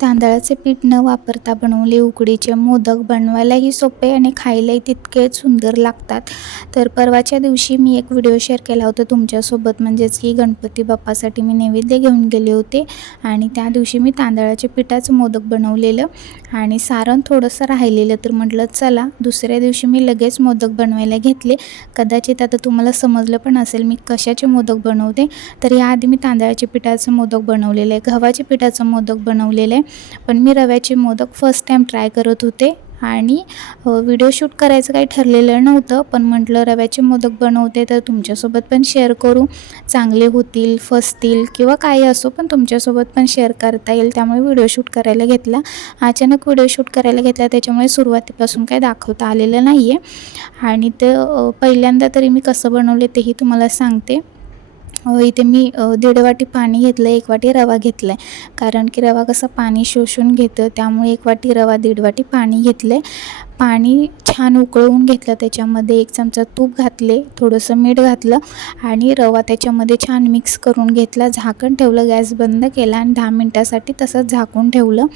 तांदळाचे पीठ न वापरता बनवले उकडीचे मोदक बनवायलाही सोपे आणि खायलाही तितकेच सुंदर लागतात। तर परवाच्या दिवशी मी एक व्हिडिओ शेअर केला होता तुमच्यासोबत, म्हणजेच की गणपती बाप्पासाठी मी नैवेद्य घेऊन गेले होते आणि त्या दिवशी मी तांदळाच्या पिठाचं मोदक बनवलेलं आणि सारण थोडंसं राहिलेलं। तर म्हटलं चला दुसऱ्या दिवशी मी लगेच मोदक बनवायला घेतले। कदाचित आता तुम्हाला समजलं पण असेल मी कशाचे मोदक बनवते। तर याआधी मी तांदळाच्या पिठाचं मोदक बनवलेलं आहे, गव्हाच्या पिठाचं मोदक बनवलेलं आहे, पण मी रव्याचे मोदक फर्स्ट टाइम ट्राय करत होते आणि व्हिडिओ शूट करायचं काही ठरलेलं नव्हतं, पण म्हटलं रव्याचे मोदक बनवते तर तुमच्यासोबत पण शेअर करू, चांगले होतील फसतील किंवा काही असो पण तुमच्यासोबत पण शेअर करता येईल, त्यामुळे व्हिडिओ शूट करायला घेतला। अचानक व्हिडिओ शूट करायला घेतला त्याच्यामुळे सुरुवातीपासून काही दाखवता आलेलं नाही आहे आणि ते पहिल्यांदा तरी मी कसं बनवले तेही तुम्हाला सांगते। इथे मी 1.5 वाटी पाणी घेतलं, 1 वाटी रवा घेतला आहे, कारण की रवा कसं पाणी शोषून घेतं, त्यामुळे 1 वाटी रवा 1.5 वाटी पाणी घेतलं आहे। पाणी छान उकळवून घेतलं, त्याच्यामध्ये 1 चमचा तूप घातले, थोडंसं मीठ घातलं आणि रवा त्याच्यामध्ये छान मिक्स करून घेतला, झाकण ठेवलं, गॅस बंद केला आणि 10 मिनिटासाठी तसंच झाकून ठेवलं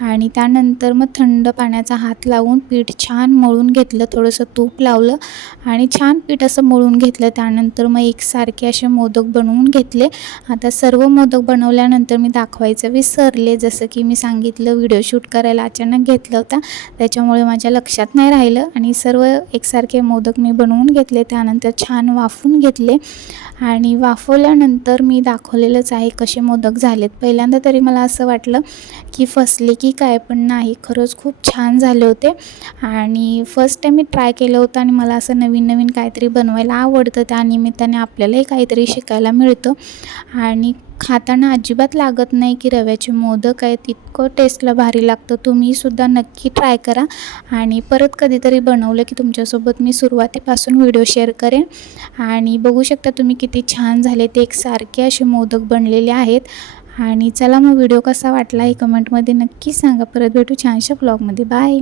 आणि त्यानंतर मग थंड पाण्याचा हात लावून पीठ छान मळून घेतलं, थोडंसं तूप लावलं आणि छान पीठ असं मळून घेतलं। त्यानंतर मग एकसारखे असे मोदक बनवून घेतले। आता सर्व मोदक बनवल्यानंतर मी दाखवायचं विसरले, जसं की मी सांगितलं व्हिडिओ शूट करायला अचानक घेतला होता, त्याच्यामुळे माझ्या लक्षात नाही राहिलं आणि सर्व एकसारखे मोदक मी बनवून घेतले। त्यानंतर छान वाफवून घेतले आणि वाफवल्यानंतर मी दाखवलेलंच आहे कसे मोदक झालेत। पहिल्यांदा तरी मला असं वाटलं की फसले की काय, पण नाही, खरंच खूप छान झाले होते आणि फर्स्ट टाइम मी ट्राय केलं होतं आणि मला असं नवीन नवीन काहीतरी बनवायला आवडतं, त्यानिमित्ताने आपल्यालाही काहीतरी शिकायला मिळतं आणि खाताना अजिबात लागत नाही की रव्याचे मोदक आहेत, इतकं टेस्टला भारी लागतं। तुम्हीसुद्धा नक्की ट्राय करा आणि परत कधीतरी बनवलं की तुमच्यासोबत मी सुरुवातीपासून व्हिडिओ शेअर करेन आणि बघू शकता तुम्ही किती छान झाले ते, एकसारखे असे मोदक बनलेले आहेत। आणि चला मग व्हिडिओ कसा वाटला हे कमेंटमध्ये नक्की सांगा। परत भेटू छानशा ब्लॉगमध्ये, बाय।